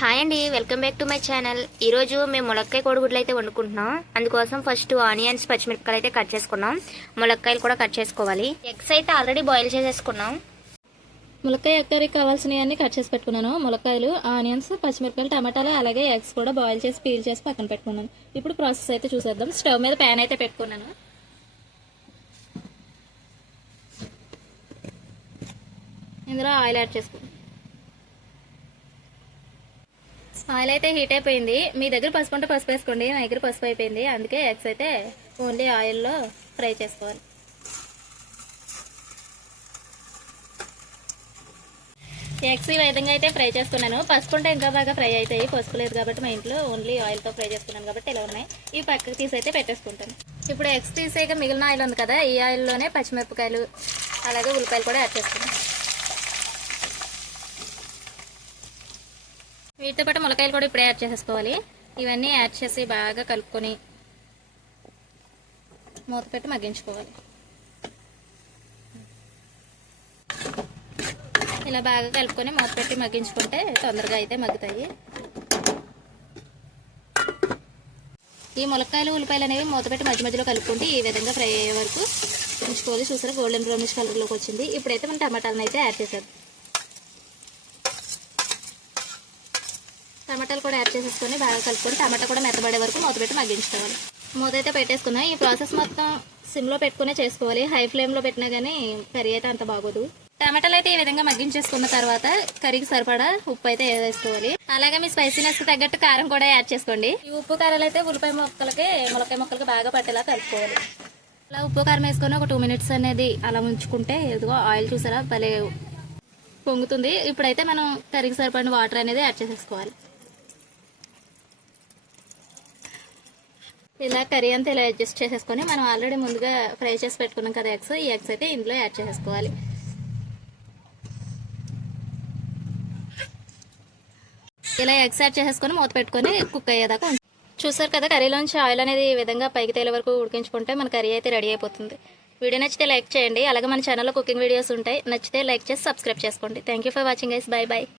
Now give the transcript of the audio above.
Hi అండి, welcome back to my channel. ఈరోజు మేము ములక్కాయ కోడిగుడ్లు అయితే వండుకుంటున్నాం. అందుకోసం ఫస్ట్ ఆనియన్స్, పచ్చిమిరపకాయలు అయితే కట్ చేసుకున్నాం. ములక్కాయలు కూడా కట్ చేసుకోవాలి. ఎగ్స్ అయితే ఆల్రెడీ బాయిల్ చేసేసుకున్నాం. ములక్కాయ కర్రీకి కావాల్సినవన్నీ కట్ చేసి పెట్టుకున్నాను. ములక్కాయలు, ఆనియన్స్, పచ్చిమిరపకాయలు, టమాటాలు, అలాగే ఎగ్స్ కూడా బాయిల్ చేసి పీల్ చేసి పక్కన పెట్టుకున్నాను. ఇప్పుడు ప్రాసెస్ అయితే చూసేద్దాం. స్టవ్ మీద ప్యాన్ అయితే పెట్టుకున్నాను. ఇందులో ఆయిల్ యాడ్ చేసుకున్నాను. ఆయిల్ అయితే హీట్ అయిపోయింది. మీ దగ్గర పసుపు ఉంటే పసుపు వేసుకోండి. నా దగ్గర పసుపు అయిపోయింది, అందుకే ఎగ్స్ అయితే ఓన్లీ ఆయిల్లో ఫ్రై చేసుకోవాలి. ఎగ్స్ ఈ విధంగా అయితే ఫ్రై చేసుకున్నాను. పసుపు ఉంటే ఇంకా బాగా ఫ్రై అవుతాయి. పసుపు లేదు కాబట్టి మా ఇంట్లో ఓన్లీ ఆయిల్తో ఫ్రై చేసుకున్నాను కాబట్టి ఇలా ఉన్నాయి. ఇవి పక్కకు తీసి అయితే పెట్టేసుకుంటాను. ఇప్పుడు ఎగ్స్ తీసాక మిగిలిన ఆయిల్ ఉంది కదా, ఈ ఆయిల్లోనే పచ్చిమిరపకాయలు అలాగే ఉల్లిపాయలు కూడా యాడ్ చేసుకున్నాను. వీటితో పాటు ములకాయలు కూడా ఇప్పుడే యాడ్ చేసేసుకోవాలి. ఇవన్నీ యాడ్ చేసి బాగా కలుపుకొని మూత పెట్టి మగ్గించుకోవాలి. ఇలా బాగా కలుపుకొని మూత పెట్టి మగ్గించుకుంటే తొందరగా అయితే మగ్గుతాయి. ఈ ములక్కాయలు, ఉల్లిపాయలు అనేవి మూత పెట్టి మధ్య మధ్యలో కలుపుకుంటే ఈ విధంగా ఫ్రై అయ్యే వరకు ఉంచుకోవాలి. చూసారా, గోల్డెన్ బ్రౌనిష్ కలర్లోకి వచ్చింది. ఇప్పుడైతే మనం టమాటాలను అయితే యాడ్ చేసాం. టమాటాలు కూడా యాడ్ చేసేసుకొని బాగా కలుపుకొని టమాటా కూడా మెత్తబడే వరకు మూత పెట్టి మగ్గించుకోవాలి. మూత అయితే పెట్టేసుకున్నాం. ఈ ప్రాసెస్ మొత్తం సిమ్లో పెట్టుకునే చేసుకోవాలి. హై ఫ్లేమ్లో పెట్టినా కానీ కర్రీ అయితే అంత బాగోదు. టమాటాలు అయితే ఈ విధంగా మగ్గించేసుకున్న తర్వాత కర్రీకి సరిపడా ఉప్పు అయితే వేసుకోవాలి. అలాగే మీ స్పైసీనెస్ తగ్గట్టు కారం కూడా యాడ్ చేసుకోండి. ఈ ఉప్పు కారాలు అయితే ఉల్లిపాయ ముక్కలకి, ములక్కాయ ముక్కలకి బాగా పట్టేలా కలుపుకోవాలి. అలా ఉప్పు కారం వేసుకొని ఒక 2 minutes అనేది అలా ఉంచుకుంటే ఇదిగో ఆయిల్ చూసారా భలే పొంగుతుంది. ఇప్పుడైతే మనం కర్రీకి సరిపడిన వాటర్ అనేది యాడ్ చేసేసుకోవాలి. ఇలా కర్రీ అంతా ఇలా అడ్జస్ట్ చేసేసుకొని మనం ఆల్రెడీ ముందుగా ఫ్రై చేసి పెట్టుకున్నాం కదా ఎగ్స్, ఈ ఎగ్స్ అయితే ఇందులో యాడ్ చేసేసుకోవాలి. ఇలా ఎగ్స్ యాడ్ చేసేసుకొని మూత పెట్టుకొని కుక్ అయ్యేదాకా చూసారు కదా. కర్రీలోంచి ఆయిల్ అనేది ఈ విధంగా పైకి తేలే వరకు ఉడికించుకుంటే మన కర్రీ అయితే రెడీ అయిపోతుంది. వీడియో నచ్చితే లైక్ చేయండి. అలాగే మన ఛానల్లో కుకింగ్ వీడియోస్ ఉంటాయి. నచ్చితే లైక్ చేసి సబ్స్క్రైబ్ చేసుకోండి. Thank you for watching guys. Bye bye.